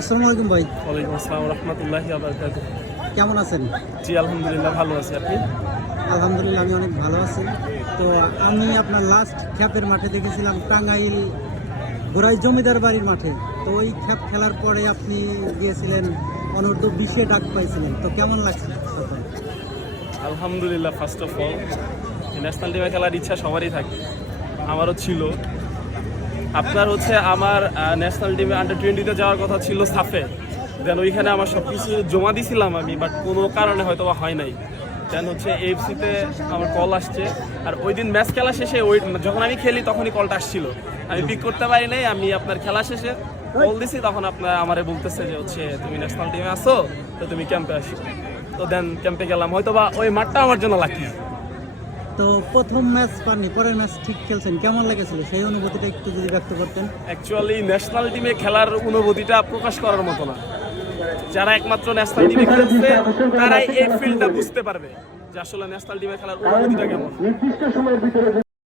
আসসালামু আলাইকুম ভাই। ওয়ালাইকুম আসসালাম রহমতুল্লাহি ওয়া বারাকাতুহু। কেমন আছেন? জি আলহামদুলিল্লাহ ভালো আছি। আপনি? আলহামদুলিল্লাহ আমি অনেক ভালো আছি। তো আমি আপনার লাস্ট খ্যাপের মাঠে দেখেছিলাম টাঙ্গাইল গোরাই জমিদার বাড়ির মাঠে। তো ওই খ্যাপ খেলার পরে আপনি গিয়েছিলেন অনূর্ধ্ব 20-এ ডাক পাইছিলেন, তো কেমন লাগছে? আলহামদুলিল্লাহ। ফার্স্ট অফ অল ন্যাশনাল টিমে খেলার ইচ্ছা সবারই থাকে, আমারও ছিল। আপনার আমার ন্যাশনাল টিমে আন্ডার-20-তে যাওয়ার কথা ছিল সাফে। দেন ওইখানে আমার সব কিছু জমা দিয়েছিলাম আমি, বাট কোনো কারণে হয়তো হয় নাই। দেন এএফসিতে আমার কল আসছে, আর ওই দিন ম্যাচ খেলা শেষে যখন আমি খেলি তখনই কলটা আসছিল, আমি পিক করতে পারি নাই। আমি আপনার খেলা শেষে কল দিছি, তখন আপনার আমারে বলতেছে যে তুমি ন্যাশনাল টিমে আসো, তো তুমি ক্যাম্পে আসো। তো দেন ক্যাম্পে গেলাম, হয়তো বা ওই মাঠটা আমার জন্য লাকি। তো প্রথম ম্যাচ পাননি, পরের ম্যাচ ঠিক খেলছেন, কেমন লেগেছিল সেই অনুভূতিটা একটু যদি ব্যক্ত করতেন। অ্যাকচুয়ালি ন্যাশনাল টিমে খেলার অনুভূতিটা প্রকাশ করার মতো না। যারা একমাত্র ন্যাশনাল টিমে খেলছে তারাই এই ফিল্ডটা বুঝতে পারবে যে আসলে ন্যাশনাল টিমে খেলার অনুভূতিটা কেমন।